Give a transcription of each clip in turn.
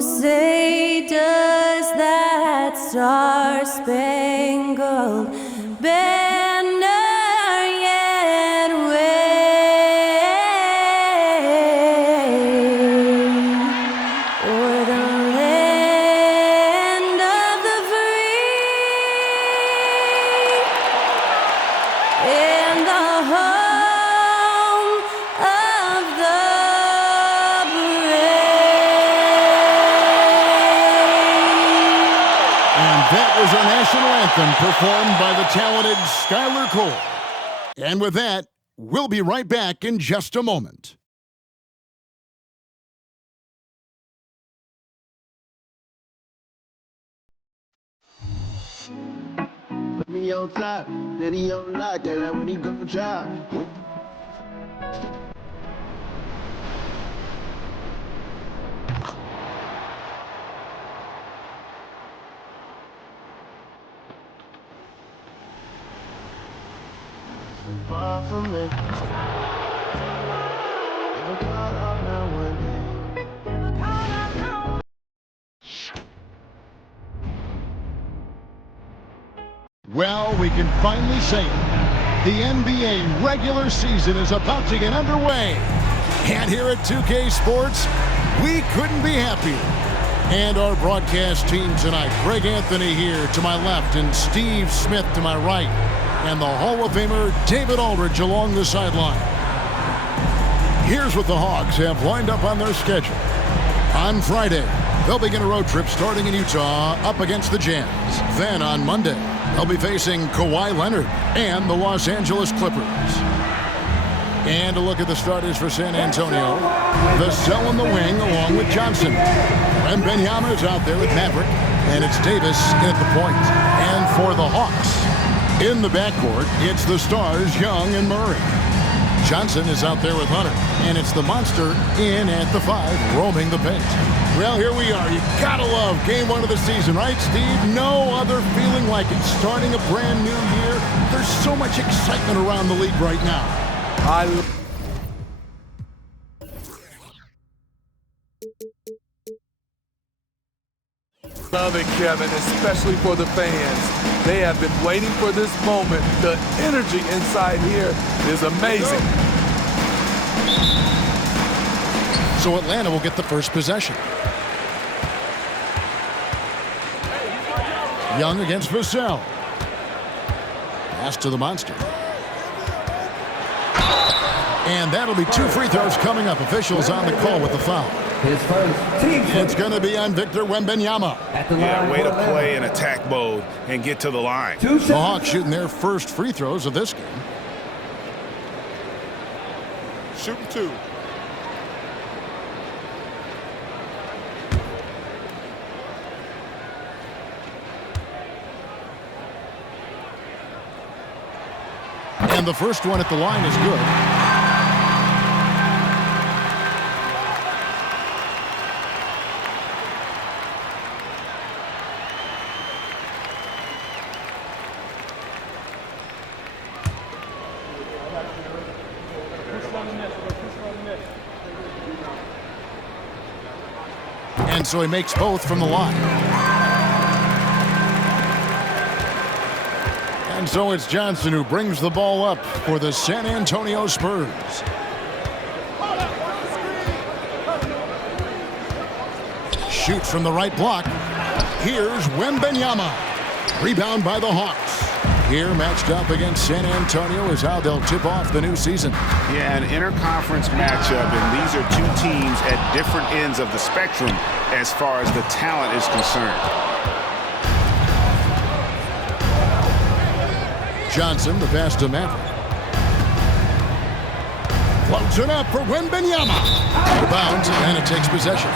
say does that star-spangled banner yet wave o'er the land of the free and the home of the That was our national anthem performed by the talented Skylar Cole. And with that, we'll be right back in just a moment. Put me on top, steady on lock, that when he go drop. Far from me. Never caught on that one day. Well, we can finally say it. The NBA regular season is about to get underway. And here at 2K Sports, we couldn't be happier. And our broadcast team tonight, Greg Anthony here to my left and Steve Smith to my right. And the Hall of Famer David Aldridge along the sideline. Here's what the Hawks have lined up on their schedule. On Friday, they'll begin a road trip starting in Utah up against the Jazz. Then on Monday, they'll be facing Kawhi Leonard and the Los Angeles Clippers. And a look at the starters for San Antonio. Vassell in the wing along with Johnson. Wembanyama's out there with Maverick. And it's Davis in at the point. And for the Hawks, in the backcourt, it's the stars Young and Murray. Johnson is out there with Hunter, and it's the monster in at the 5, roaming the paint. Well, here we are. You gotta love game 1 of the season, right, Steve? No other feeling like it. Starting a brand new year. There's so much excitement around the league right now. Love it, Kevin, especially for the fans. They have been waiting for this moment. The energy inside here is amazing. So Atlanta will get the first possession. Young against Vassell. Pass to the monster. And that'll be 2 free throws coming up. Officials on the call with the foul. His first team. It's going to be on Victor Wembanyama. Yeah, way to play in attack mode and get to the line. The Hawks shooting their first free throws of this game. Shooting 2. And the first one at the line is good. And so he makes both from the line. And so it's Johnson who brings the ball up for the San Antonio Spurs. Shoot from the right block. Here's Wembanyama. Rebound by the Hawks. Here matched up against San Antonio is how they'll tip off the new season. Yeah, an interconference matchup, and these are 2 teams at different ends of the spectrum as far as the talent is concerned. Johnson, the pass to Maverick. Floats it up for Wembanyama. Rebounds, and it takes possession.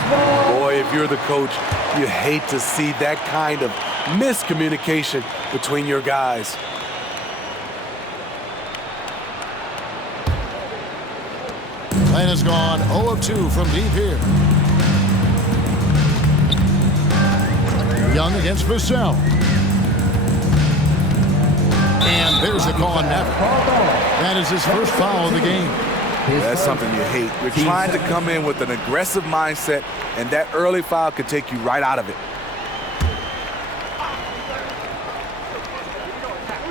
Boy, if you're the coach, you hate to see that kind of miscommunication between your guys. Atlanta's gone 0 of 2 from deep here. Young against Vassell. And there's the call on Maverick. That is his first foul of the game. That's something you hate. You're trying to come in with an aggressive mindset, and that early foul could take you right out of it.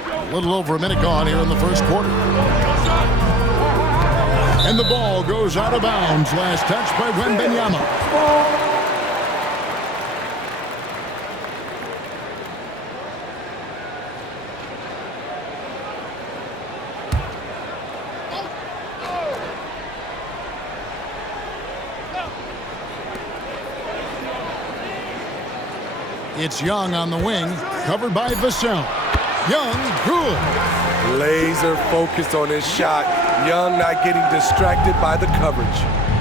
A little over a minute gone here in the first quarter. And the ball goes out of bounds. Last touch by Wembanyama. It's Young on the wing, covered by Vassell. Young, good. Laser focused on his shot. Young not getting distracted by the coverage.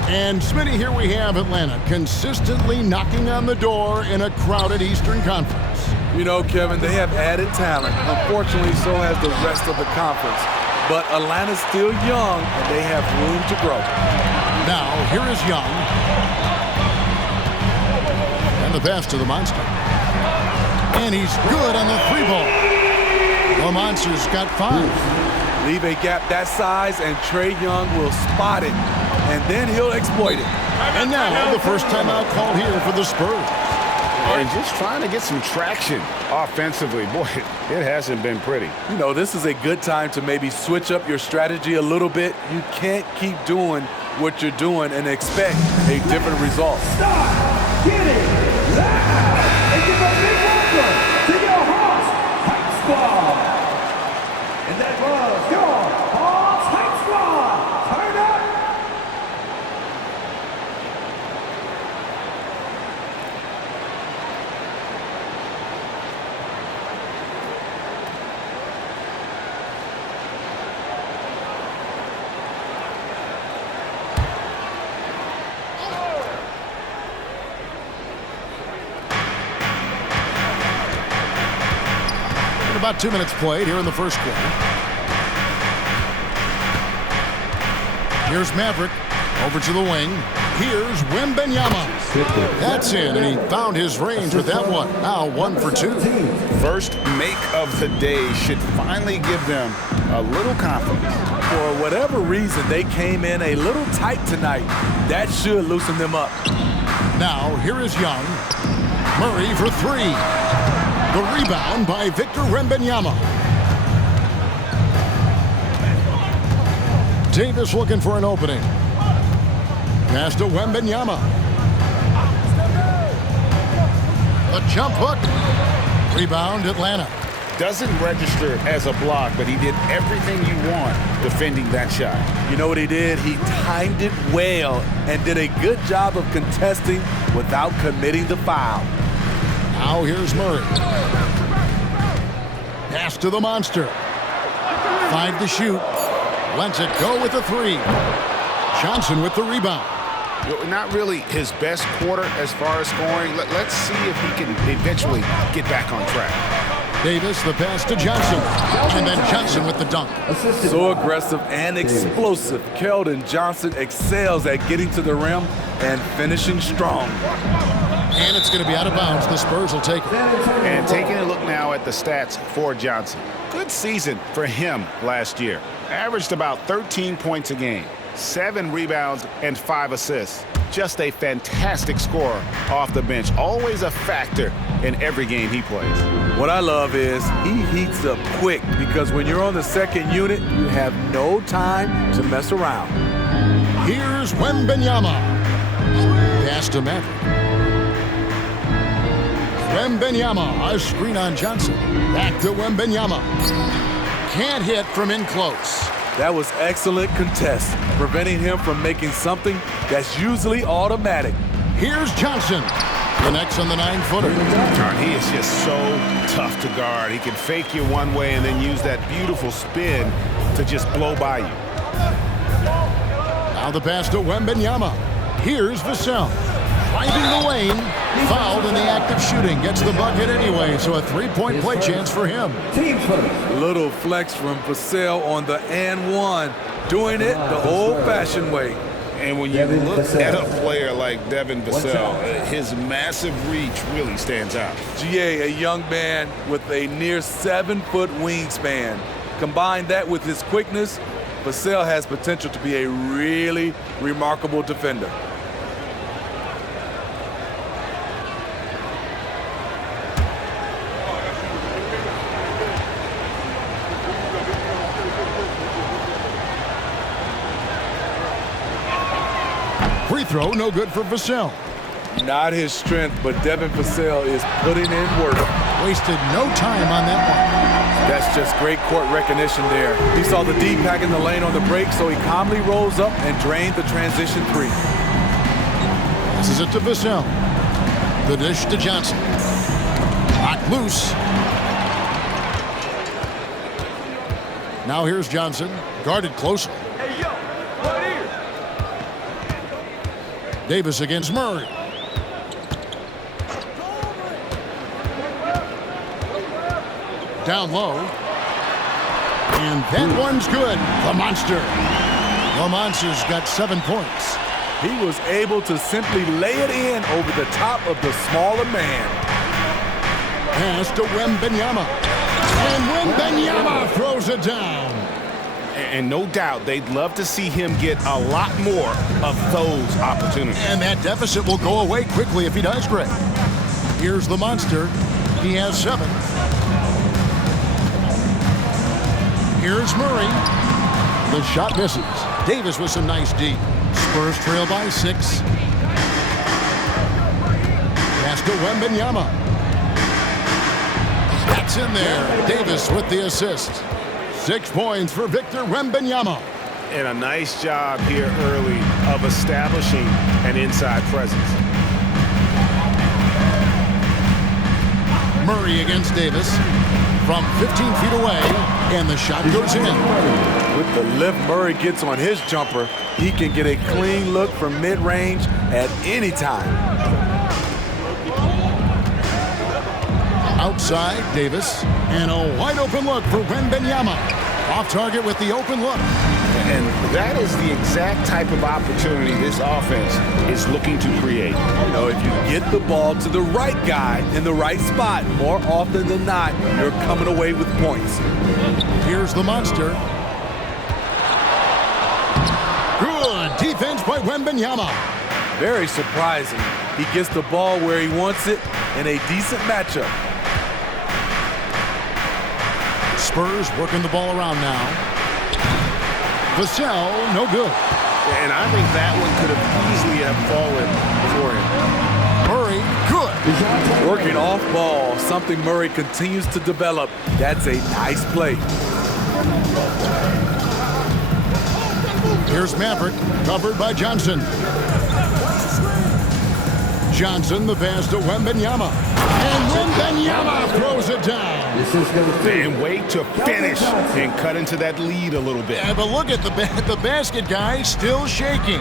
And Smitty, here we have Atlanta consistently knocking on the door in a crowded Eastern Conference. You know, Kevin, they have added talent. Unfortunately, so has the rest of the conference. But Atlanta's still young, and they have room to grow. Now, here is Young. And the pass to the Monster. And he's good on the three ball. The Monster's got 5. Leave a gap that size, and Trae Young will spot it, and then he'll exploit it. And now, the first timeout called here for the Spurs. And just trying to get some traction offensively. Boy, it hasn't been pretty. You know, this is a good time to maybe switch up your strategy a little bit. You can't keep doing what you're doing and expect a different result. Start getting loud and give a big welcome to your Hawks Hype Squad. And that was your Hawks Hype Squad. Turn up. About 2 minutes played here in the first quarter. Here's Maverick over to the wing. Here's Wembanyama. That's in, and he found his range with that one. Now 1 for 2. First make of the day should finally give them a little confidence. For whatever reason, they came in a little tight tonight. That should loosen them up. Now here is Young. Murray for 3. The rebound by Victor Wembanyama. Davis looking for an opening. Pass to Wembanyama. A jump hook. Rebound Atlanta. Doesn't register as a block, but he did everything you want defending that shot. You know what he did? He timed it well and did a good job of contesting without committing the foul. Now here's Murray. Pass to the Monster. 5 to shoot. Lets it go with the 3. Johnson with the rebound. Not really his best quarter as far as scoring. Let's see if he can eventually get back on track. Davis, the pass to Johnson. And then Johnson with the dunk. So aggressive and explosive. Keldon Johnson excels at getting to the rim and finishing strong. And it's going to be out of bounds. The Spurs will take it. And taking a look now at the stats for Johnson. Good season for him last year. Averaged about 13 points a game, 7 rebounds, and 5 assists. Just a fantastic scorer off the bench. Always a factor in every game he plays. What I love is he heats up quick because when you're on the second unit, you have no time to mess around. Here's Wembanyama. Pass to Maverick. Wembanyama, a screen on Johnson. Back to Wembanyama. Can't hit from in close. That was excellent contest, preventing him from making something that's usually automatic. Here's Johnson. Connects on the 9-footer. He is just so tough to guard. He can fake you one way and then use that beautiful spin to just blow by you. Now the pass to Wembanyama. Here's Vassell. Driving the lane. Fouled in the act of shooting. Gets the bucket anyway, so a 3-point play chance for him. Little flex from Vassell on the and one. Doing it the old-fashioned way. And when you look at a player like Devin Vassell, his massive reach really stands out. GA, a young man with a near 7-foot wingspan. Combine that with his quickness, Vassell has potential to be a really remarkable defender. Free throw, no good for Vassell. Not his strength, but Devin Vassell is putting in work. Wasted no time on that one. That's just great court recognition there. He saw the D pack in the lane on the break, so he calmly rolls up and drained the transition three. This is it to Vassell. The dish to Johnson. Knocked loose. Now here's Johnson, guarded closely. Davis against Murray. Down low. And that one's good. The Monster. The Monster's got 7 points. He was able to simply lay it in over the top of the smaller man. Pass to Wembanyama. And Wembanyama throws it down. And no doubt they'd love to see him get a lot more of those opportunities. And that deficit will go away quickly if he does, Greg. Here's the Monster. He has 7. Here's Murray. The shot misses. Davis with some nice D. Spurs trail by 6. Pass to Wembanyama. That's in there. Davis with the assist. 6 points for Victor Wembanyama. And a nice job here early of establishing an inside presence. Murray against Davis from 15 feet away, and the shot goes in. With the lift Murray gets on his jumper, he can get a clean look from mid-range at any time. Outside, Davis, and a wide open look for Wembanyama. Off target with the open look. And that is the exact type of opportunity this offense is looking to create. You know, if you get the ball to the right guy in the right spot, more often than not, you're coming away with points. Here's the Monster. Good defense by Wembanyama. Very surprising. He gets the ball where he wants it in a decent matchup. Spurs working the ball around now. Vassell, no good. And I think that one could have easily have fallen for him. Murray, good. Working off ball, something Murray continues to develop. That's a nice play. Here's Maverick, covered by Johnson. Johnson, the pass to Wembanyama. And Wembanyama throws it down. And wait to finish and cut into that lead a little bit. Yeah, but look at the basket guy still shaking.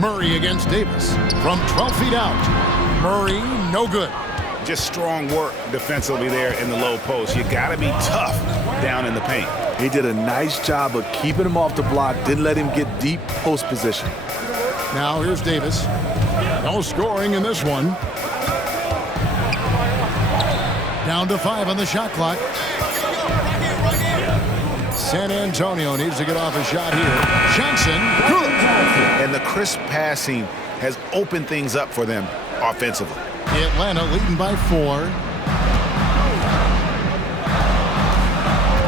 Murray against Davis from 12 feet out. Murray, no good. Just strong work defensively there in the low post. You got to be tough down in the paint. He did a nice job of keeping him off the block, didn't let him get deep post position. Now here's Davis. No scoring in this one. Down to 5 on the shot clock. San Antonio needs to get off a shot here. Johnson, good. And the crisp passing has opened things up for them offensively. Atlanta leading by 4.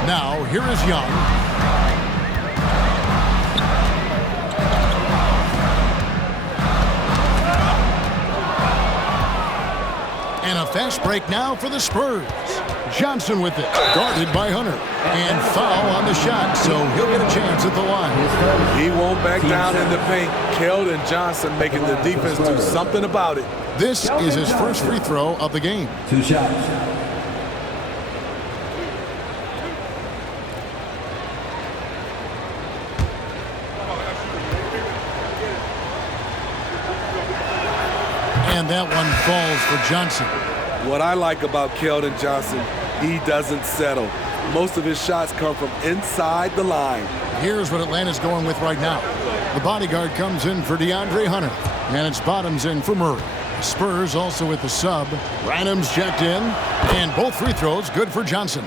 Now, here is Young. And a fast break now for the Spurs. Johnson with it, guarded by Hunter. And foul on the shot, so he'll get a chance at the line. He won't back down in the paint. Keldon Johnson making the defense do something about it. This is his first free throw of the game. 2 shots. And that one falls for Johnson. What I like about Keldon Johnson, he doesn't settle. Most of his shots come from inside the line. Here's what Atlanta's going with right now. The bodyguard comes in for DeAndre Hunter, and it's Bottoms in for Murray. Spurs also with the sub. Random's checked in, and both free throws good for Johnson.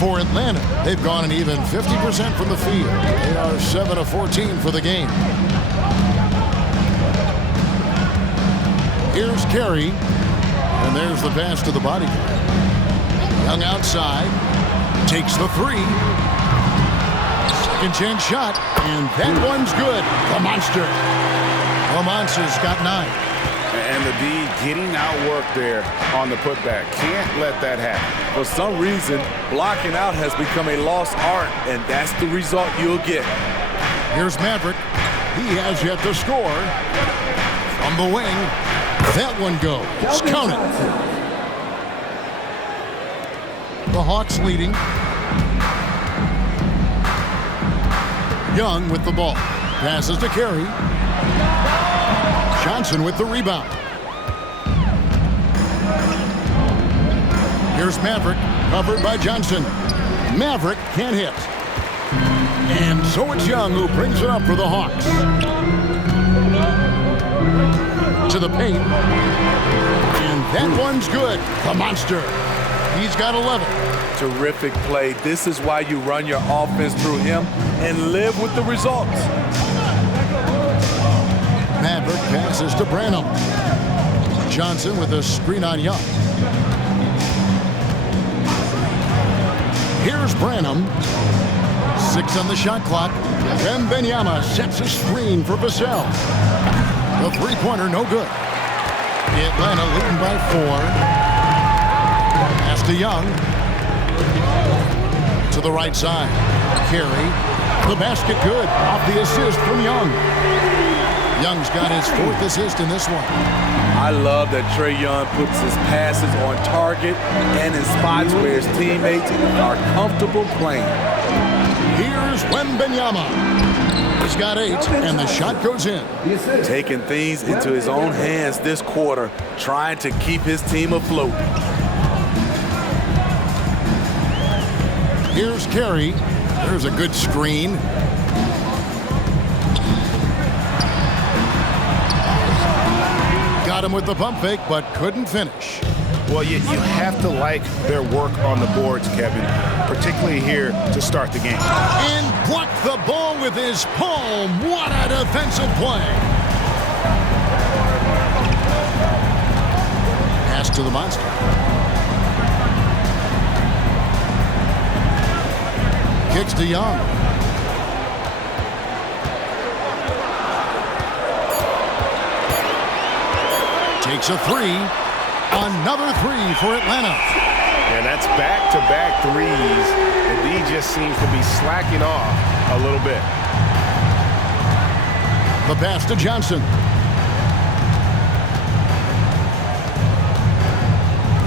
For Atlanta, they've gone an even 50% from the field. They are 7 of 14 for the game. Here's Carey, and there's the pass to the bodyguard. Young outside, takes the three. Second chance shot, and that one's good. The monster. The monster's got 9. And the D getting outworked there on the putback. Can't let that happen. For some reason, blocking out has become a lost art, and that's the result you'll get. Here's Maverick. He has yet to score. From the wing, that one goes. Count it. The Hawks leading. Young with the ball. Passes to Carey. Johnson with the rebound. Here's Maverick, covered by Johnson. Maverick can't hit. And so it's Young who brings it up for the Hawks. To the paint. And that one's good. The monster. He's got 11. Terrific play. This is why you run your offense through him and live with the results. Maverick passes to Branham. Johnson with a screen on Young. Here's Branham. 6 on the shot clock. Wembanyama sets a screen for Vassell. The three-pointer, no good. Atlanta leading by 4. Pass to Young. To the right side. Carey. The basket good. Off the assist from Young. Young's got his 4th assist in this one. I love that Trae Young puts his passes on target and in spots where his teammates are comfortable playing. Here's Wembanyama. He's got 8, and the shot goes in. Taking things into his own hands this quarter, trying to keep his team afloat. Here's Carey. There's a good screen. Got him with the pump fake, but couldn't finish. Well, you have to like their work on the boards, Kevin, particularly here to start the game. And blocked the ball with his palm. What a defensive play. Pass to the monster. Kicks to Young. Takes a 3. Another 3 for Atlanta. And that's back-to-back threes. And D just seems to be slacking off a little bit. The pass to Johnson.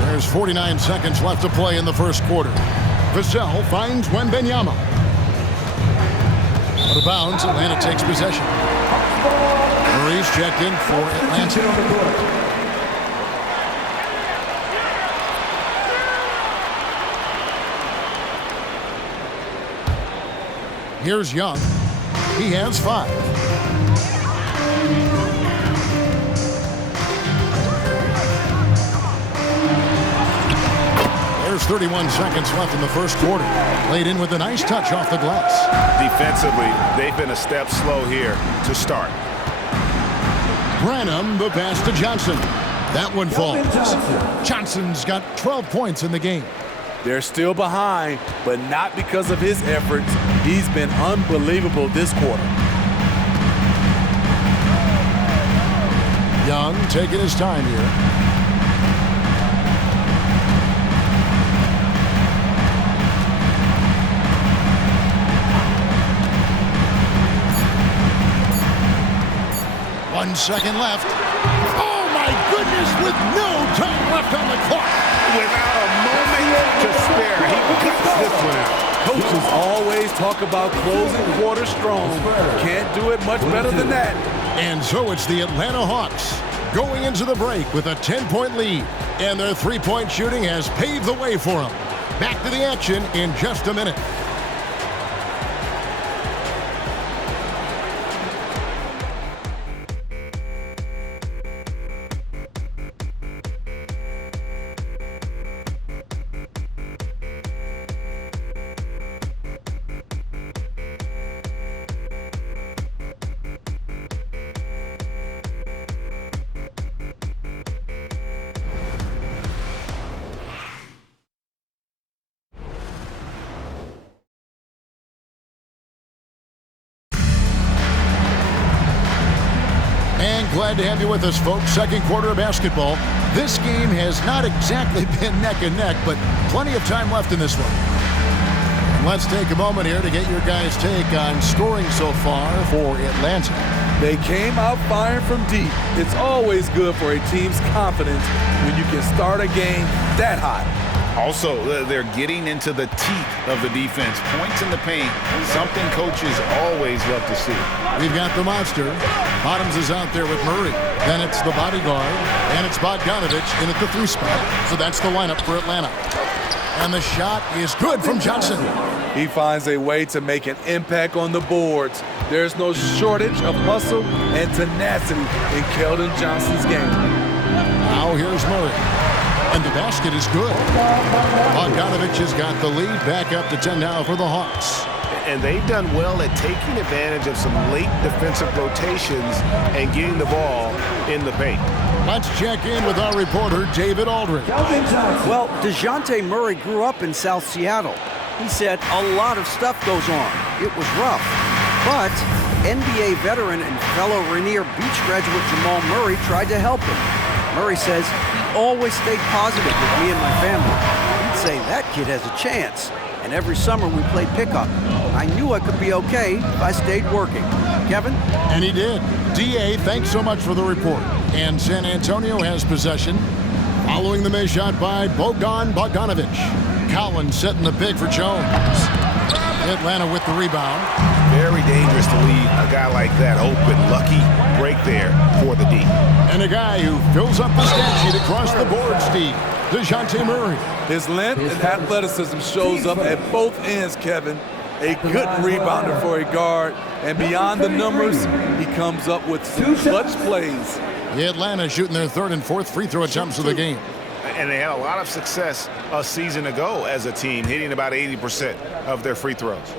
There's 49 seconds left to play in the first quarter. Vassell finds Wembanyama. Out of bounds, Atlanta takes possession. Murray's checked in for Atlanta. Here's Young. He has 5. There's 31 seconds left in the first quarter. Played in with a nice touch off the glass. Defensively, they've been a step slow here to start. Branham, the pass to Johnson. That one falls. Johnson's got 12 points in the game. They're still behind, but not because of his efforts. He's been unbelievable this quarter. Young taking his time here. One second left. Oh my goodness, with no time left on the clock. Without a moment to spare, he cuts this one out. Coaches always talk about closing quarter strong. Can't do it much better than that. And so it's the Atlanta Hawks going into the break with a 10-point lead. And their three-point shooting has paved the way for them. Back to the action in just a minute. Glad to have you with us, folks. Second quarter of basketball. This game has not exactly been neck and neck, but plenty of time left in this one. Let's take a moment here to get your guys' take on scoring so far for Atlanta. They came out firing from deep. It's always good for a team's confidence when you can start a game that hot. Also, they're getting into the teeth of the defense. Points in the paint, something coaches always love to see. We've got the monster. Bottoms is out there with Murray. Then it's the bodyguard, and it's Bogdanovich in at the 3 spot. So that's the lineup for Atlanta. And the shot is good from Johnson. He finds a way to make an impact on the boards. There's no shortage of hustle and tenacity in Keldon Johnson's game. Now here's Murray. And the basket is good. Bogdanovich has got the lead, back up to 10 now for the Hawks. And they've done well at taking advantage of some late defensive rotations and getting the ball in the paint. Let's check in with our reporter, David Aldridge. Well, DeJounte Murray grew up in South Seattle. He said a lot of stuff goes on. It was rough. But NBA veteran and fellow Rainier Beach graduate Jamal Murray tried to help him. Murray says he always stayed positive with me and my family. He'd say that kid has a chance. And every summer we played pickup. I knew I could be okay if I stayed working. Kevin? And he did. D.A., thanks so much for the report. And San Antonio has possession. Following the miss shot by Bogdanovich. Collins setting the pick for Jones. Atlanta with the rebound. Very dangerous to leave a guy like that open. Lucky break there for the D. And a guy who fills up the stat sheet across the board, Steve. DeJounte Murray. His length and athleticism shows up at both ends, Kevin. A good rebounder for a guard. And beyond the numbers, he comes up with some clutch plays. Atlanta shooting their 3rd and 4th free throw attempts of the game. And they had a lot of success a season ago as a team, hitting about 80% of their free throws.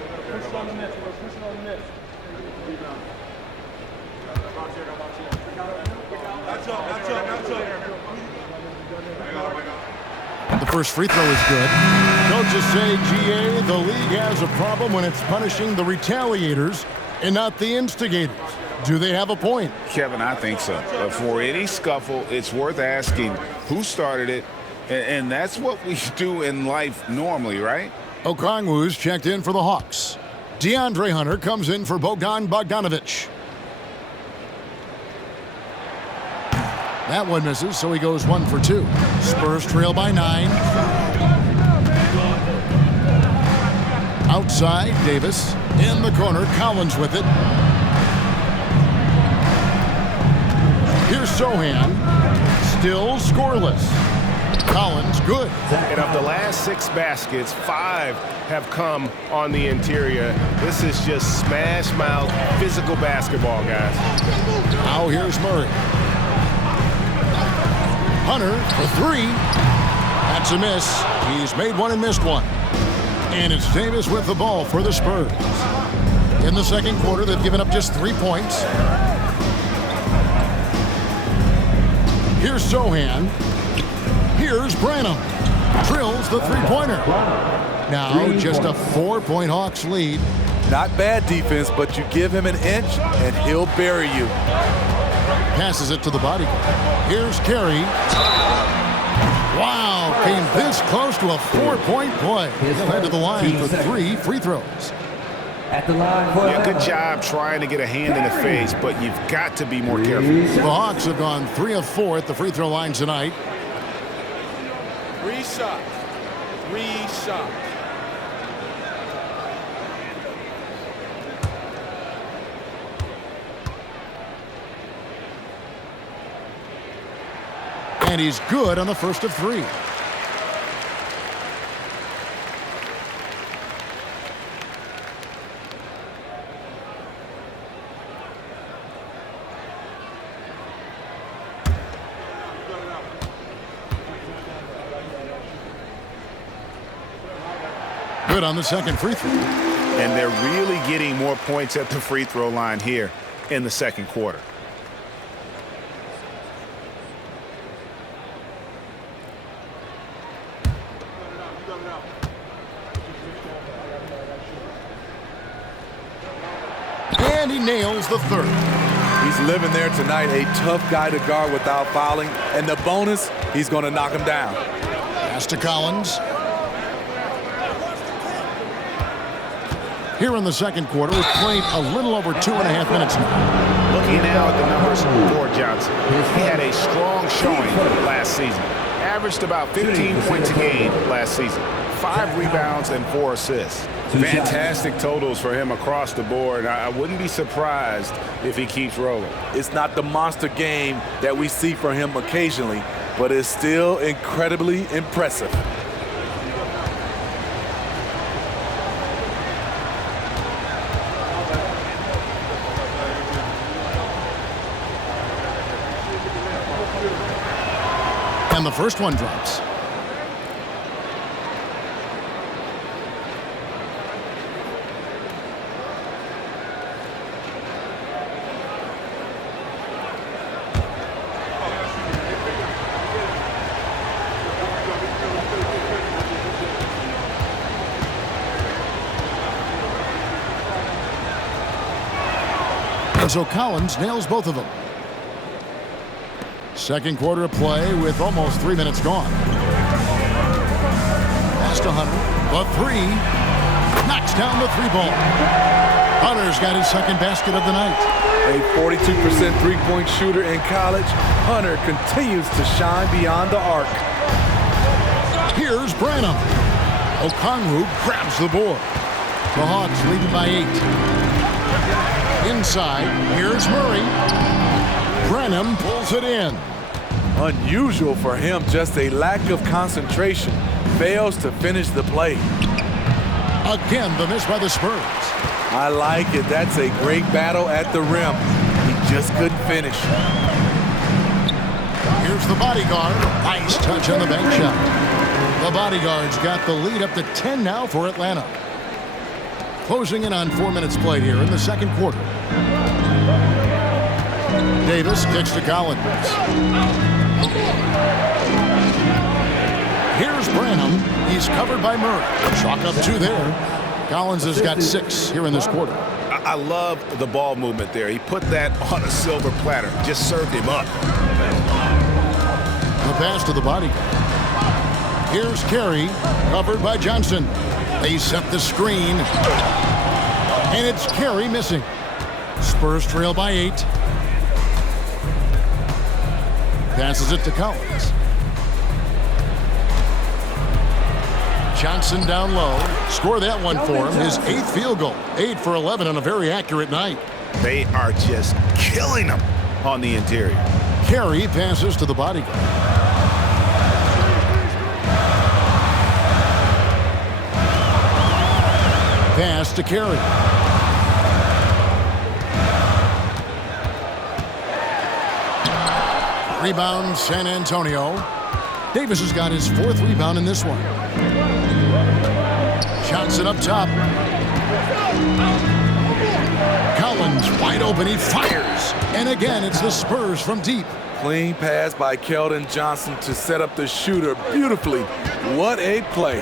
The first free throw is good. Coaches say, GA, the league has a problem when it's punishing the retaliators and not the instigators. Do they have a point? Kevin, I think so. But for any scuffle, it's worth asking who started it, and that's what we do in life normally, right? Okongwu's checked in for the Hawks. DeAndre Hunter comes in for Bogdanovich. That one misses, so he goes 1 for 2. Spurs trail by 9. Outside, Davis. In the corner, Collins with it. Here's Sohan. Still scoreless. Collins, good. And of the last 6 baskets, 5 have come on the interior. This is just smash mouth, physical basketball, guys. Now here's Murray. Hunter for 3. That's a miss. He's made 1 and missed 1. And it's Davis with the ball for the Spurs. In the second quarter, they've given up just 3 points. Here's Sohan. Here's Branham. Drills the 3-pointer. Now just a 4-point Hawks lead. Not bad defense, but you give him an inch and he'll bury you. Passes it to the bodyguard. Here's Carey. Wow, came this close to a 4-point play. He'll head to the line for 3 free throws. At the line for Yeah, good job trying to get a hand in the face, but you've got to be more careful. The Hawks have gone 3 of 4 at the free throw line tonight. 3 shots. 3 shots. And he's good on the first of 3. Good on the second free throw. And they're really getting more points at the free throw line here in the second quarter. And he nails the third. He's living there tonight, a tough guy to guard without fouling. And the bonus, he's going to knock him down. Pass to Collins. Here in the second quarter, we've played a little over 2.5 minutes now. Looking now at the numbers for Johnson. He had a strong showing last season. Averaged about 15 points a game last season. 5 rebounds and 4 assists. Fantastic totals for him across the board. I wouldn't be surprised if he keeps rolling. It's not the monster game that we see from him occasionally, but it's still incredibly impressive. And the first one drops. And so Collins nails both of them. Second quarter of play with almost 3 minutes gone. Pass to Hunter. The three. Knocks down the 3-ball. Hunter's got his second basket of the night. A 42% three-point shooter in college, Hunter continues to shine beyond the arc. Here's Branham. Okongwu grabs the board. The Hawks lead by 8. Inside, here's Murray. Branham pulls it in. Unusual for him, just a lack of concentration. Fails to finish the play. Again, the miss by the Spurs. I like it. That's a great battle at the rim. He just couldn't finish. Here's the bodyguard. Nice touch on the bank shot. The bodyguard's got the lead up to 10 now for Atlanta. Closing in on 4 minutes played here in the second quarter. Davis kicks to Collins. Here's Branham. He's covered by Murray. Chalk up 2 there. Collins has got 6 here in this quarter. I love the ball movement there. He put that on a silver platter. Just served him up. The pass to the bodyguard. Here's Carey, covered by Johnson. They set the screen. And it's Carey missing. Spurs trail by 8. Passes it to Collins. Johnson down low. Score that one for him. His 8th field goal. 8 for 11 on a very accurate night. They are just killing him on the interior. Carey passes to the bodyguard. Pass to Carey. Rebound, San Antonio. Davis has got his 4th rebound in this one. Johnson up top. Collins wide open. He fires. And again, it's the Spurs from deep. Clean pass by Keldon Johnson to set up the shooter beautifully. What a play.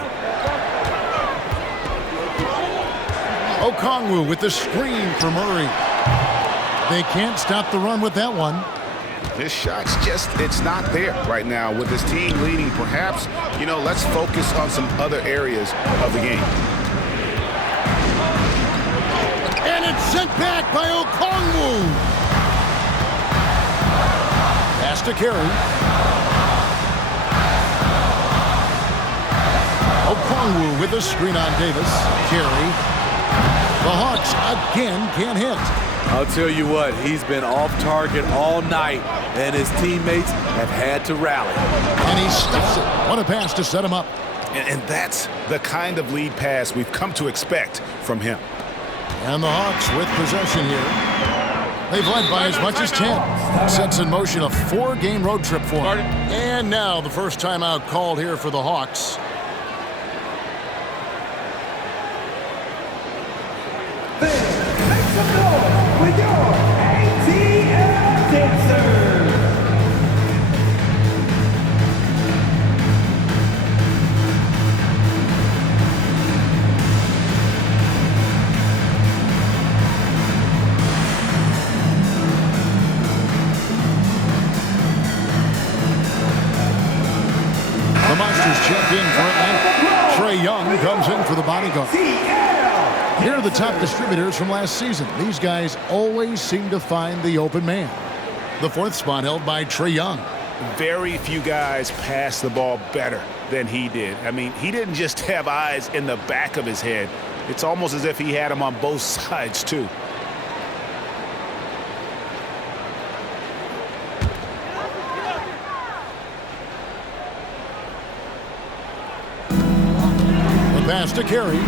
Okongwu with the screen for Murray. They can't stop the run with that one. His shot's just, it's not there right now with his team leading. Perhaps, let's focus on some other areas of the game. And it's sent back by Okongwu. Pass to Carey. Okongwu with the screen on Davis. Carey. The Hawks again can't hit. I'll tell you what, he's been off target all night, and his teammates have had to rally. And he stuffs it. What a pass to set him up. And that's the kind of lead pass we've come to expect from him. And the Hawks with possession here. They've led by as much as 10. Sets in motion a 4-game road trip for them. And now the first timeout called here for the Hawks. Make some noise with your ATL dancers. comes in for the bodyguard. Here are the top distributors from last season. These guys always seem to find the open man. The fourth spot held by Trae Young. Very few guys pass the ball better than he did. I mean, he didn't just have eyes in the back of his head. It's almost as if he had them on both sides, too. The pass to Carey.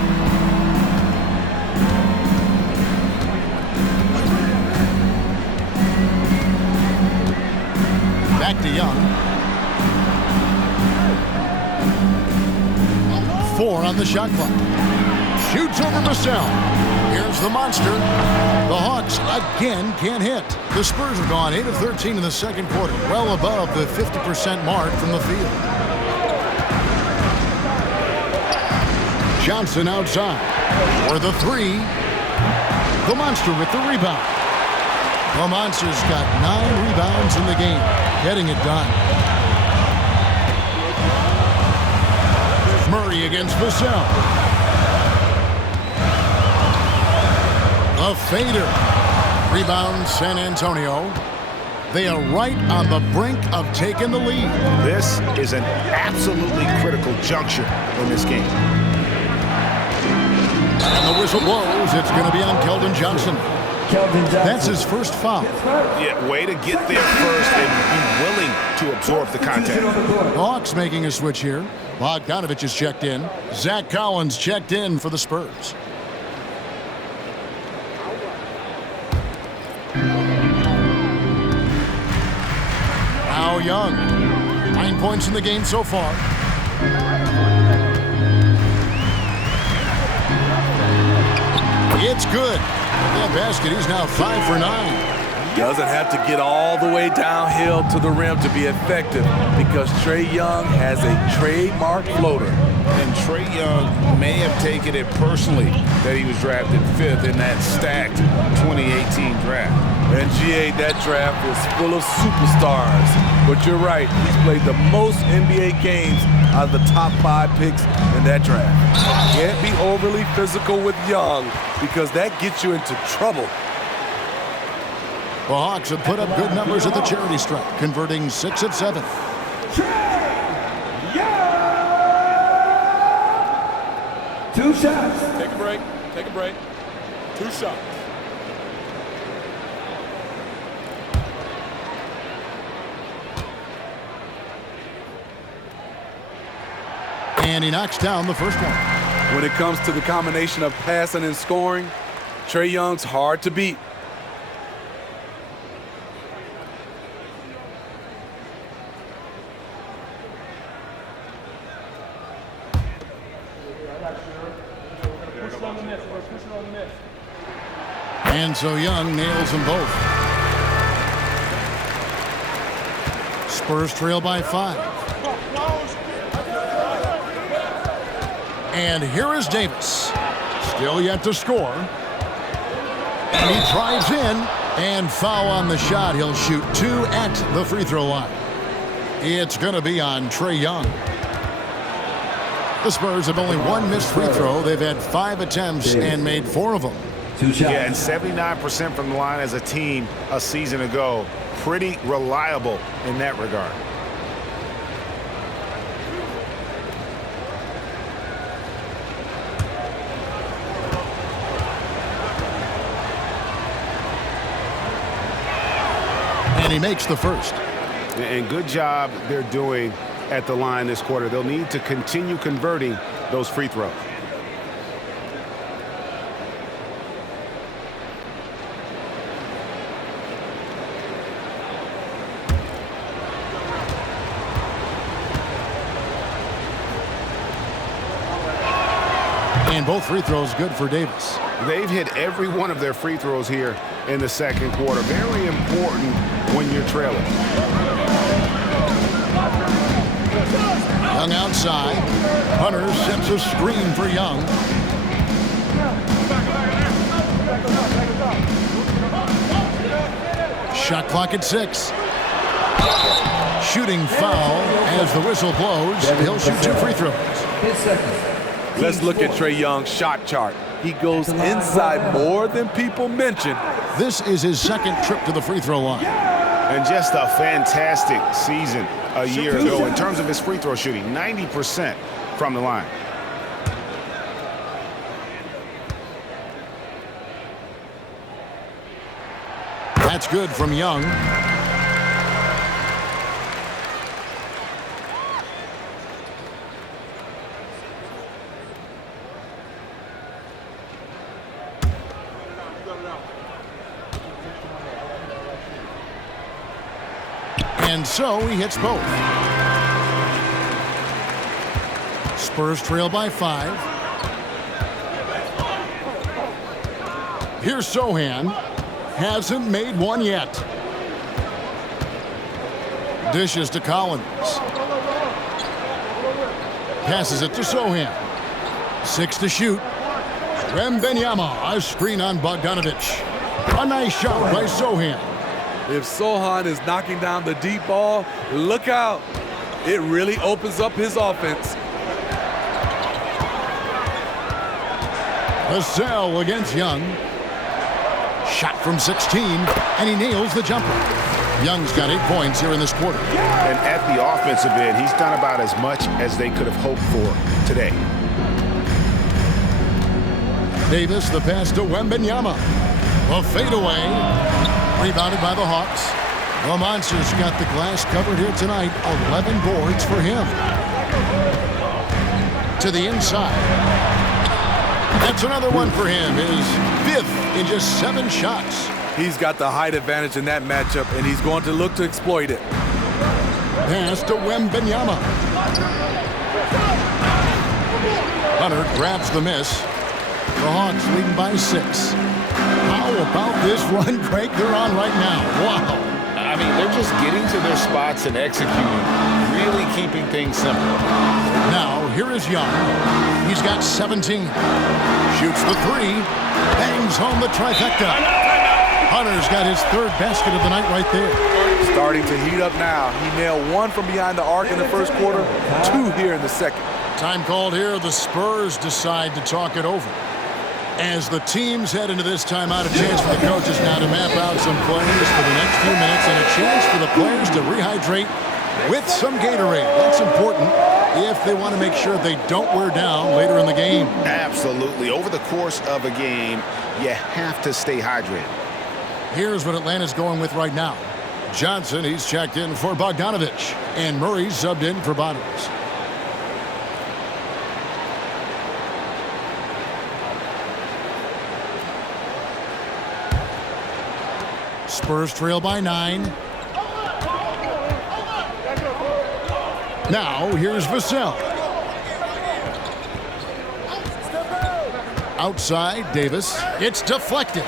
Back to Young. 4 on the shot clock. Shoots over Vassell. Here's the monster. The Hawks again can't hit. The Spurs have gone 8 of 13 in the second quarter, well above the 50% mark from the field. Johnson outside for the 3. The monster with the rebound. The monster's got 9 rebounds in the game, getting it done. Murray against Vassell. A fader. Rebound San Antonio. They are right on the brink of taking the lead. This is an absolutely critical juncture in this game. And the whistle blows. It's going to be on Keldon Johnson. That's his first foul. Yeah, way to get there first and be willing to absorb the contact. Hawks making a switch here. Bogdanovich is checked in. Zach Collins checked in for the Spurs. Now Young. 9 points in the game so far. It's good. That basket, he's now 5 for 9. Doesn't have to get all the way downhill to the rim to be effective because Trae Young has a trademark floater. And Trae Young may have taken it personally that he was drafted 5th in that stacked 2018 draft. And GA, that draft was full of superstars. But you're right, he's played the most NBA games out of the top 5 picks in that draft. Can't be overly physical with Young because that gets you into trouble. The Hawks have put up good numbers at the charity stripe, converting 6 of 7. Yeah! 2 shots. Take a break. Take a break. 2 shots. And he knocks down the first one. When it comes to the combination of passing and scoring, Trae Young's hard to beat. And so Young nails them both. Spurs trail by 5. And here is Davis. Still yet to score. And he drives in and foul on the shot. He'll shoot 2 at the free throw line. It's going to be on Trae Young. The Spurs have only 1 missed free throw. They've had 5 attempts and made 4 of them. 2 shots. Yeah, and 79% from the line as a team a season ago. Pretty reliable in that regard. And he makes the first. And good job they're doing at the line this quarter. They'll need to continue converting those free throws. And both free throws good for Davis. They've hit every one of their free throws here in the second quarter. Very important when you're trailing. Young outside. Hunter sets a screen for Young. Shot clock at 6. Shooting foul as the whistle blows. He'll shoot 2 free throws. 10 seconds. Let's look at Trae Young's shot chart. He goes inside more than people mention. This is his second trip to the free throw line. And just a fantastic season a year ago in terms of his free throw shooting, 90% from the line. That's good from Young. And so he hits both. Spurs trail by 5. Here's Sohan. Hasn't made one yet. Dishes to Collins. Passes it to Sohan. 6 to shoot. Wembanyama, a screen on Bogdanovich. A nice shot by Sohan. If Sohan is knocking down the deep ball, look out. It really opens up his offense. Vassell against Young. Shot from 16, and he nails the jumper. Young's got 8 points here in this quarter. And at the offensive end, he's done about as much as they could have hoped for today. Davis, the pass to Wembanyama. A fadeaway. Rebounded by the Hawks. The Monsters got the glass covered here tonight. 11 boards for him. To the inside. That's another one for him. His 5th in just 7 shots. He's got the height advantage in that matchup, and he's going to look to exploit it. Pass to Wembanyama. Hunter grabs the miss. The Hawks leading by 6. How about this run, Craig, they're on right now? Wow. I mean, they're just getting to their spots and executing, really keeping things simple. Now, here is Young. He's got 17. Shoots the 3. Bangs home the trifecta. Hunter's got his 3rd basket of the night right there. Starting to heat up now. He nailed 1 from behind the arc in the first quarter, 2 here in the second. Time called here. The Spurs decide to talk it over. As the teams head into this timeout, a chance for the coaches now to map out some plays for the next few minutes and a chance for the players to rehydrate with some Gatorade. That's important if they want to make sure they don't wear down later in the game. Absolutely. Over the course of a game, you have to stay hydrated. Here's what Atlanta's going with right now. Johnson, he's checked in for Bogdanovich, and Murray's subbed in for Bottoms. Spurs trail by 9. Now, here's Vassell. Outside, Davis. It's deflected.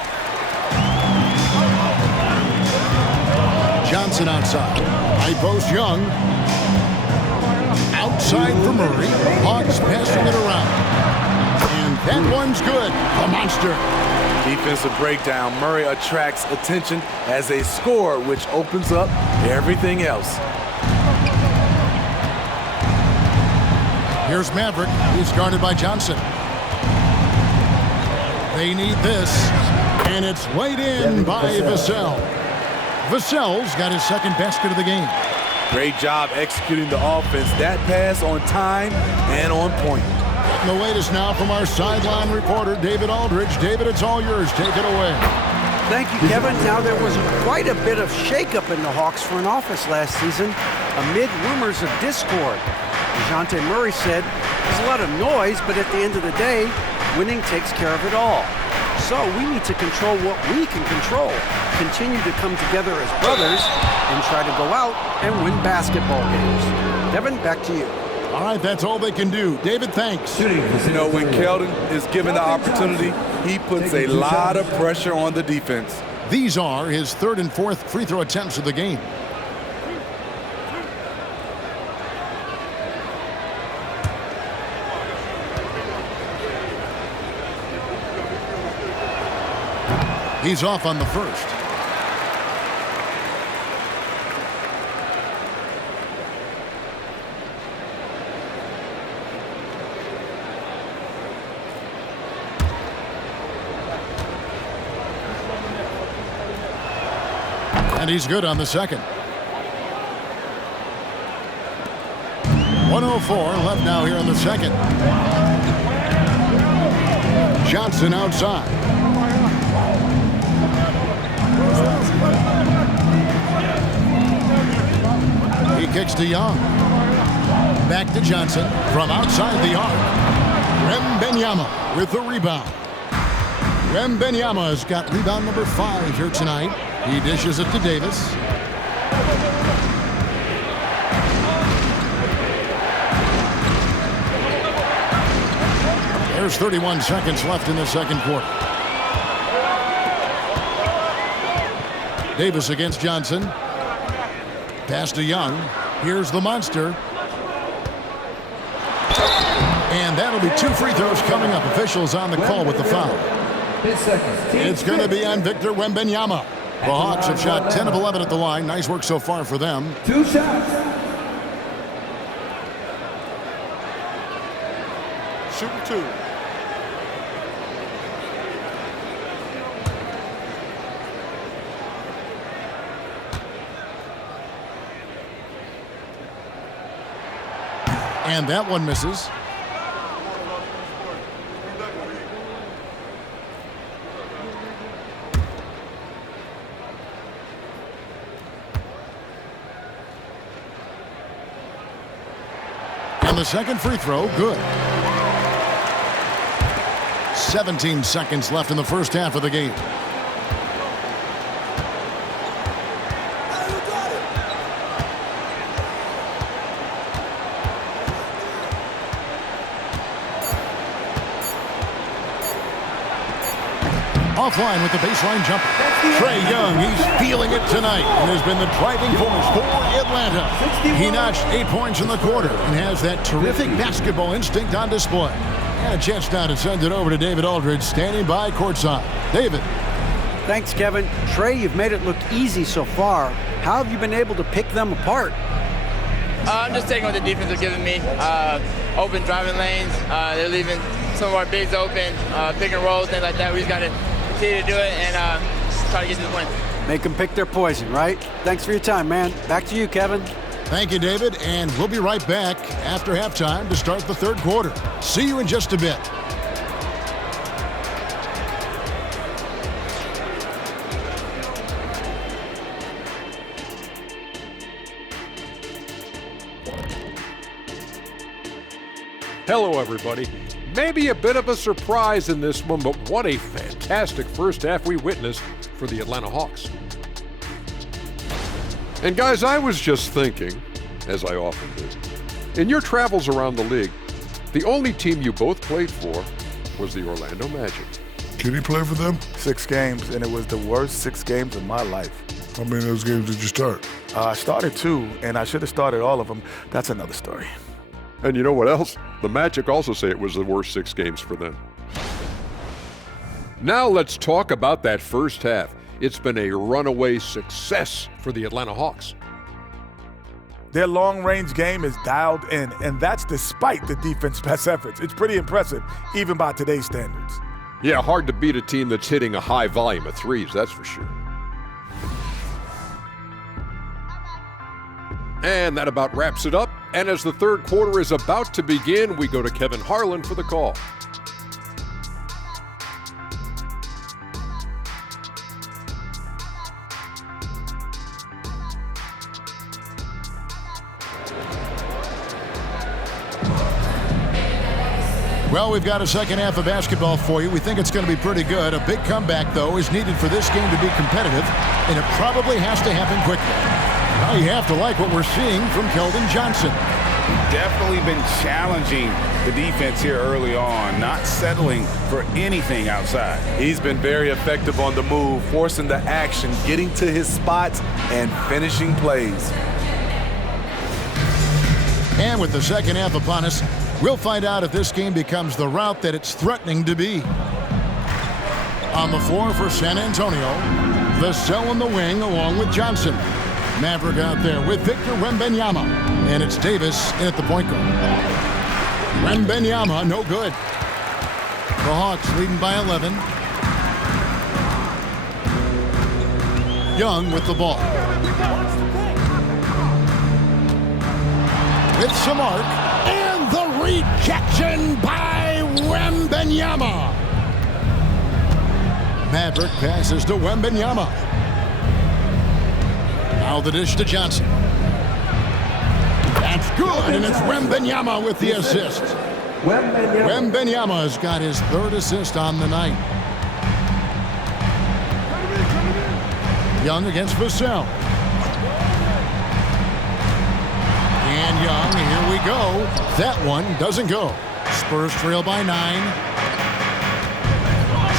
Johnson outside. High post, Young. Outside for Murray. Hawks passing it around. And that one's good. The monster. Defensive breakdown. Murray attracts attention as a scorer, which opens up everything else. Here's Maverick. He's guarded by Johnson. They need this. And it's laid in by Vassell. Vassell's got his 2nd basket of the game. Great job executing the offense. That pass on time and on point. And the latest now from our sideline reporter, David Aldridge. David, it's all yours. Take it away. Thank you, Kevin. Now, there was quite a bit of shakeup in the Hawks front office last season amid rumors of discord. DeJounte Murray said, there's a lot of noise, but at the end of the day, winning takes care of it all. So we need to control what we can control, continue to come together as brothers, and try to go out and win basketball games. Kevin, back to you. All right, that's all they can do. David, thanks. You know, when Keldon is given the opportunity, he puts a lot of pressure on the defense. These are his 3rd and 4th free throw attempts of the game. He's off on the 1st. And he's good on the second. 1:04 left now here in the second. Johnson outside. He kicks to Young. Back to Johnson from outside the arc. Wembanyama with the rebound. Wembanyama has got rebound number 5 here tonight. He dishes it to Davis. There's 31 seconds left in the second quarter. Davis against Johnson. Pass to Young. Here's the monster. And that'll be 2 free throws coming up. Officials on the call with the foul. It's going to be on Victor Wembanyama. The Hawks have shot 10 of 11 at the line. Nice work so far for them. 2 shots. Shooting 2. And that one misses. And the second free throw, good. 17 seconds left in the first half of the game. Offline with the baseline jumper. Trae Young, he's feeling it tonight and has been the driving force for Atlanta. He notched 8 points in the quarter and has that terrific basketball instinct on display. And a chance now to send it over to David Aldridge, standing by courtside. David. Thanks, Kevin. Trae, you've made it look easy so far. How have you been able to pick them apart? I'm just taking what the defense is giving me. Open driving lanes. They're leaving some of our bigs open, pick and rolls, things like that. We just got to continue to do it and try to get to the win. Make them pick their poison, right? Thanks for your time, man. Back to you, Kevin. Thank you, David, and we'll be right back after halftime to start the third quarter. See you in just a bit. Hello, everybody. Maybe a bit of a surprise in this one, but what a fantastic first half we witnessed for the Atlanta Hawks. And guys, I was just thinking, as I often do, in your travels around the league, the only team you both played for was the Orlando Magic. Did he play for them? 6 games, and it was the worst 6 games of my life. How many of those games did you start? I started 2, and I should have started all of them. That's another story. And you know what else? The Magic also say it was the worst 6 games for them. Now let's talk about that first half. It's been a runaway success for the Atlanta Hawks. Their long-range game is dialed in, and that's despite the defense's best efforts. It's pretty impressive, even by today's standards. Yeah, hard to beat a team that's hitting a high volume of threes, that's for sure. And that about wraps it up. And as the third quarter is about to begin, we go to Kevin Harlan for the call. Well, we've got a second half of basketball for you. We think it's going to be pretty good. A big comeback, though, is needed for this game to be competitive, and it probably has to happen quickly. Now you have to like what we're seeing from Keldon Johnson. Definitely been challenging the defense here early on, not settling for anything outside. He's been very effective on the move, forcing the action, getting to his spots, and finishing plays. And with the second half upon us, we'll find out if this game becomes the route that it's threatening to be. On the floor for San Antonio, Vassell in the wing along with Johnson. Maverick out there with Victor Wembanyama. And it's Davis in at the point guard. Wembanyama, no good. The Hawks leading by 11. Young with the ball. With some arc. And the rejection by Wembanyama. Maverick passes to Wembanyama. Now the dish to Johnson. That's good, and it's Wembanyama with the assist. Wembanyama has got his 3rd assist on the night. Young against Vassell. And Young, here we go. That one doesn't go. Spurs trail by 9.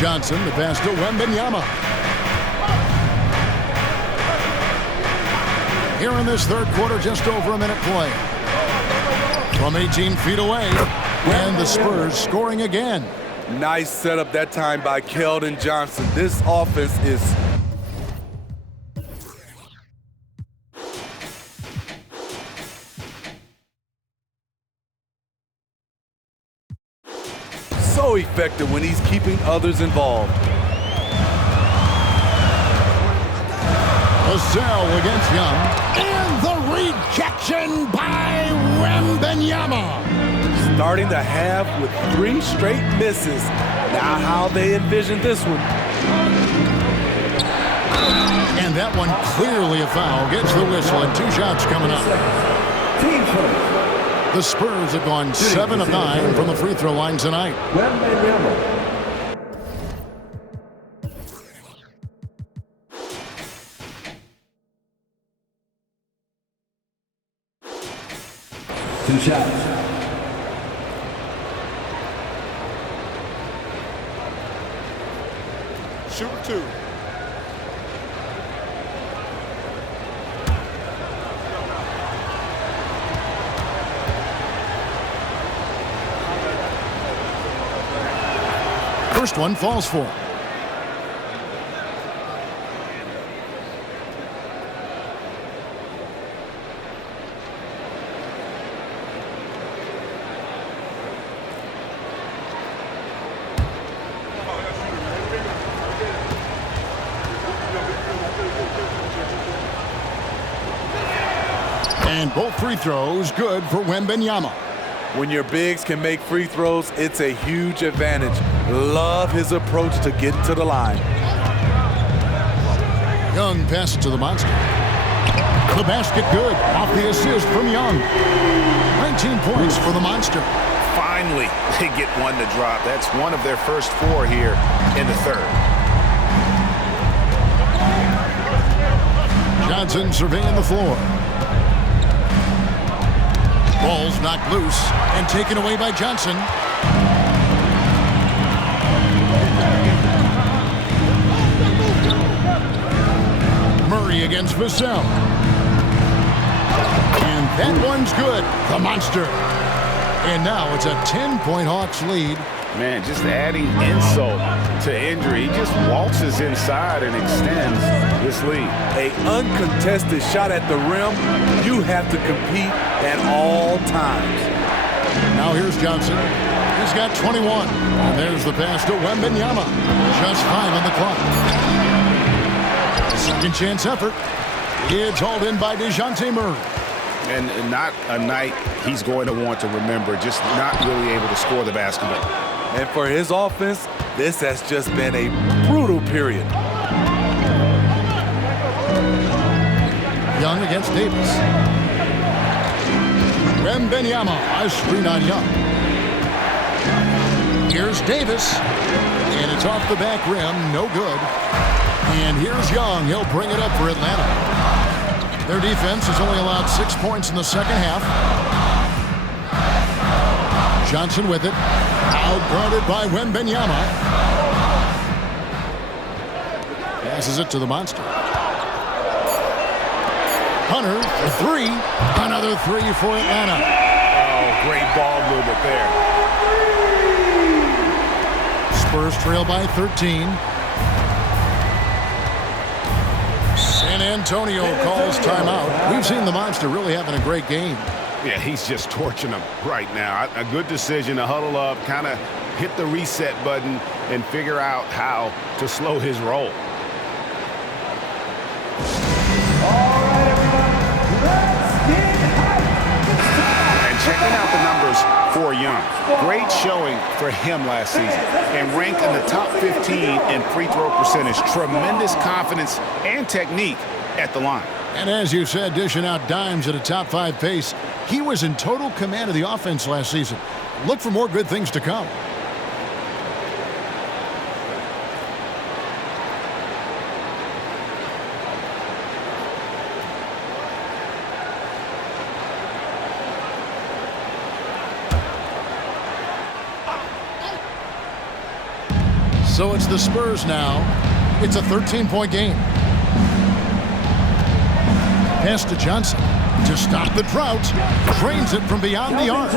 Johnson, the pass to Wembanyama. Here in this 3rd quarter, just over a minute play. From 18 feet away, and the Spurs scoring again. Nice setup that time by Keldon Johnson. This offense is so effective when he's keeping others involved. Vassell against Young. And the rejection by Wembanyama. Starting the half with 3 straight misses. Now how they envision this one. And that one clearly a foul. Gets the whistle and 2 shots coming up. The Spurs have gone 7 of 9 from the free throw line tonight. Two shots. Shooting 2. First one falls for him. And both free throws good for Wembanyama. When your bigs can make free throws, it's a huge advantage. Love his approach to getting to the line. Young passes to the monster. The basket good. Off the assist from Young. 19 points for the monster. Finally, they get one to drop. That's one of their first 4 here in the 3rd. Johnson surveying the floor. Ball's knocked loose and taken away by Johnson. Murray against Vassell. And that one's good. The monster. And now it's a 10-point Hawks lead. Man, just adding insult to injury. He just waltzes inside and extends this lead. An uncontested shot at the rim, you have to compete at all times. Now here's Johnson. He's got 21. And there's the pass to Wembanyama. Just 5 on the clock. Second chance effort. It's hauled in by DeJounte Murray. And not a night he's going to want to remember, just not really able to score the basketball. And for his offense, this has just been a brutal period. Young against Davis. Wembanyama, a screen on Young. Here's Davis. And it's off the back rim, no good. And here's Young. He'll bring it up for Atlanta. Their defense has only allowed 6 points in the second half. Johnson with it. Outguarded by Wembanyama. Passes it to the monster. Hunter, a 3. Another 3 for Atlanta. Oh, great ball movement there. Spurs trail by 13. San Antonio calls timeout. We've seen the monster really having a great game. Yeah, he's just torching them right now. A good decision to huddle up, kind of hit the reset button and figure out how to slow his roll. for Young. Great showing for him last season and ranked in the top 15 in free throw percentage. Tremendous confidence and technique at the line. And as you said, dishing out dimes at a top 5 pace, he was in total command of the offense last season. Look for more good things to come. So it's the Spurs now. It's a 13-point game. Pass to Johnson to stop the drought. Drains it from beyond the arc.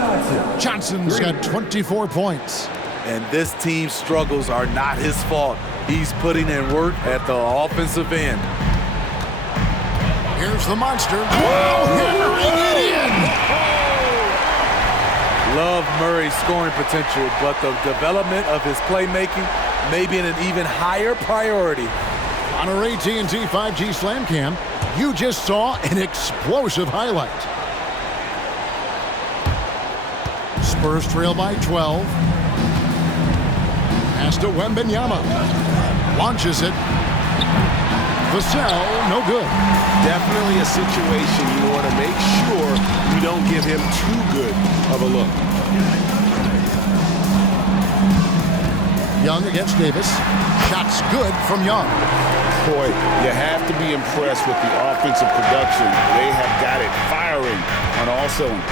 Johnson's got 24 points. And this team's struggles are not his fault. He's putting in work at the offensive end. Here's the monster. Whoa, hammering it in. Love Murray's scoring potential, but the development of his playmaking may be an even higher priority. On our AT&T 5G Slam Cam, you just saw an explosive highlight. Spurs trail by 12. Pass to Wembanyama. Launches it. Vassell, no good. Definitely a situation you want to make sure you don't give him too good of a look. Young against Davis. Shots good from Young. Boy, you have to be impressed with the offensive production. They have got it firing on all cylinders.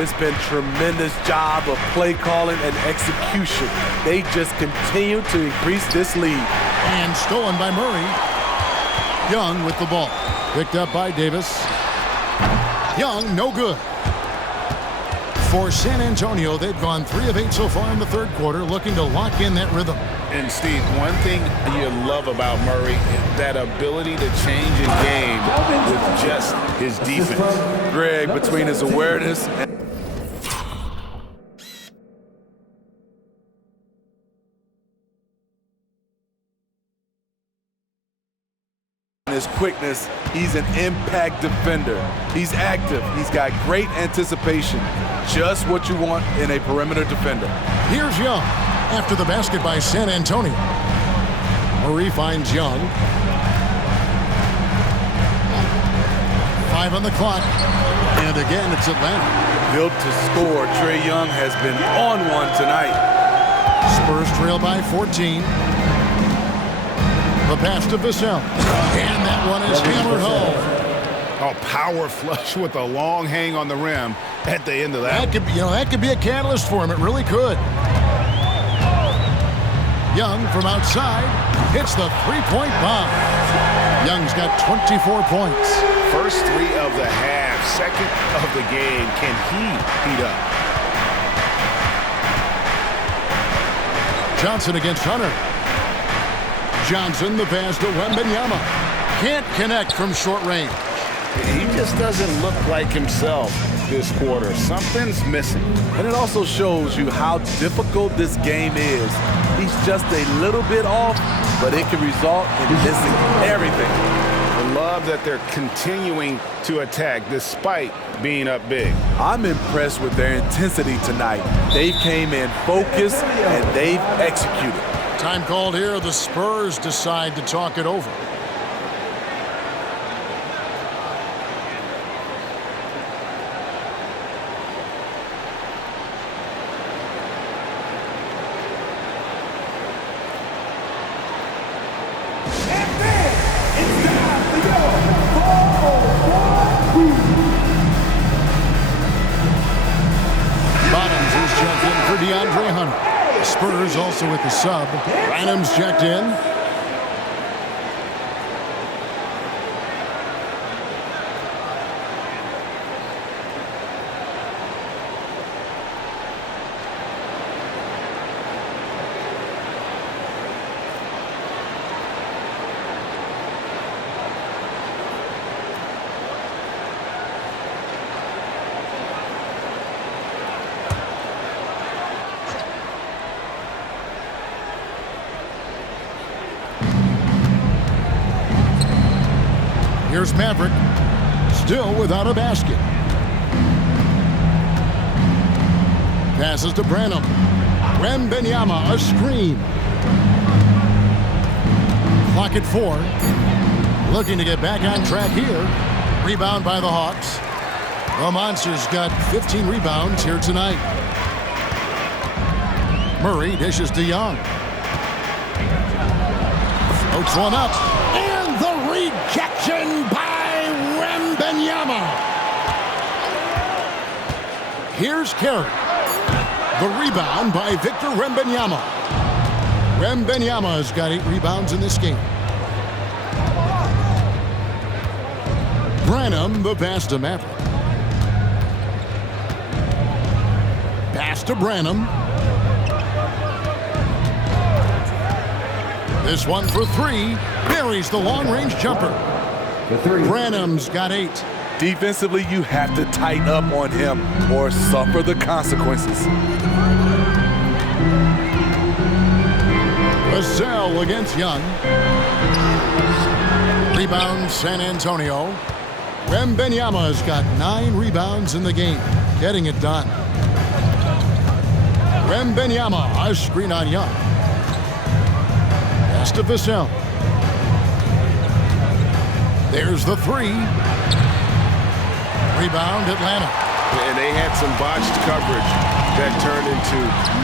It's been tremendous job of play calling and execution. They just continue to increase this lead. And stolen by Murray. Young with the ball. Picked up by Davis. Young, no good. For San Antonio, they've gone 3 of 8 so far in the third quarter, looking to lock in that rhythm. And Steve, one thing you love about Murray is that ability to change his game with just his defense. Greg, between his awareness and his quickness, he's an impact defender. He's active. He's got great anticipation. Just what you want in a perimeter defender. Here's Young after the basket by San Antonio. Murray finds Young. 5 on the clock. And again, it's Atlanta. Built to score. Trae Young has been on one tonight. Spurs trail by 14. The pass to Vassell. And that one is hammered home. Oh, power flush with a long hang on the rim at the end of that. That could be a catalyst for him. It really could. Young from outside hits the three-point bomb. Young's got 24 points. First 3 of the half, second of the game. Can he heat up? Johnson against Hunter. Johnson, the pass to Wembanyama. Can't connect from short range. He just doesn't look like himself this quarter. Something's missing. And it also shows you how difficult this game is. He's just a little bit off, but it can result in missing everything. I love that they're continuing to attack despite being up big. I'm impressed with their intensity tonight. They came in focused and they've executed. Time called here. The Spurs decide to talk it over. Spurs also with the sub. Branham's checked in. Here's Maverick, still without a basket. Passes to Branham. Wembenyama, a screen. Clock at 4. Looking to get back on track here. Rebound by the Hawks. The Monsters got 15 rebounds here tonight. Murray dishes to Young. Floats one up. And the rejection by Wembenyama. Here's Carey. The rebound by Victor Wembanyama. Wembanyama has got 8 rebounds in this game. Branham, the pass to Maverick. Pass to Branham. This one for 3. Buries the long-range jumper. Branham's got 8. Defensively, you have to tighten up on him or suffer the consequences. Vassell against Young. Rebound San Antonio. Wembenyama has got 9 rebounds in the game. Getting it done. Wembenyama, a screen on Young. Pass to Vassell. There's the 3. Rebound Atlanta. And they had some botched coverage that turned into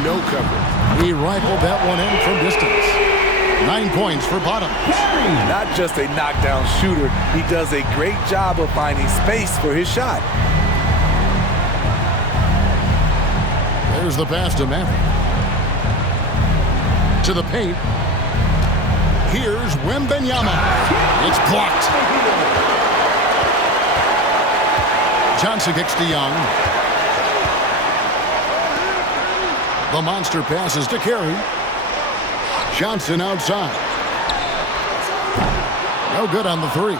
no coverage. He rifled that one in from distance. 9 points for Bottom. Not just a knockdown shooter, he does a great job of finding space for his shot. There's the pass to Maverick. To the paint. Here's Wembenyama. It's blocked. Johnson kicks to Young. The monster passes to Carey. Johnson outside. No good on the 3.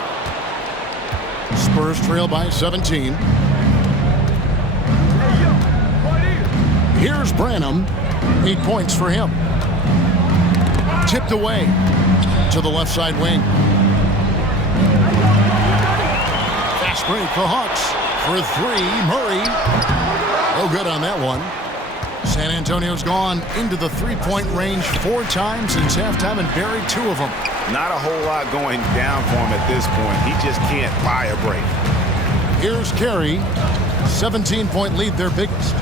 Spurs trail by 17. Here's Branham. 8 points for him. Tipped away to the left side wing. Fast break for Hawks. For 3, Murray. No good on that one. San Antonio's gone into the 3-point range 4 times since halftime and buried 2 of them. Not a whole lot going down for him at this point. He just can't buy a break. Here's Carey. 17-point lead, their biggest.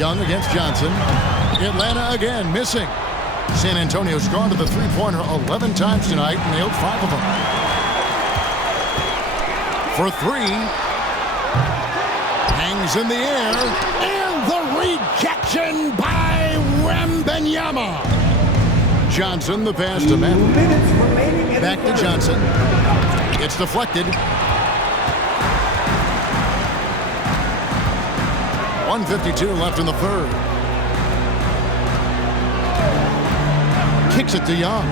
Young against Johnson. Atlanta again missing. San Antonio's gone to the 3-pointer 11 times tonight and nailed 5 of them. For 3. Hangs in the air. And the rejection by Wembenyama. Johnson, the pass to Maverick. Back to Johnson. It's deflected. 1:52 left in the 3rd. Kicks it to Young.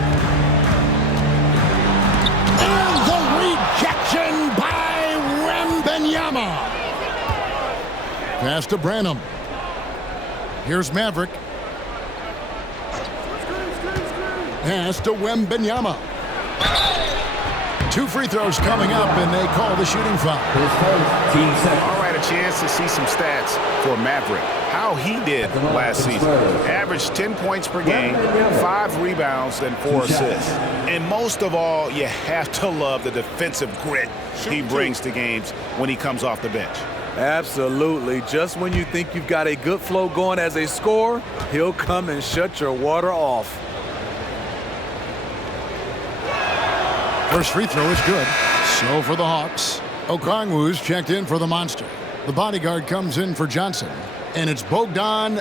And the rejection by Wembenyama. Pass to Branham. Here's Maverick. Pass to Wembenyama. 2 free throws coming up, and they call the shooting foul. All right, a chance to see some stats for Maverick. How he did last season. Averaged 10 points per game, 5 rebounds, and 4 assists. And most of all, you have to love the defensive grit he brings to games when he comes off the bench. Absolutely. Just when you think you've got a good flow going as a scorer, he'll come and shut your water off. First free throw is good. So for the Hawks. Okongwu's checked in for the Monster. The bodyguard comes in for Johnson. And it's Bogdan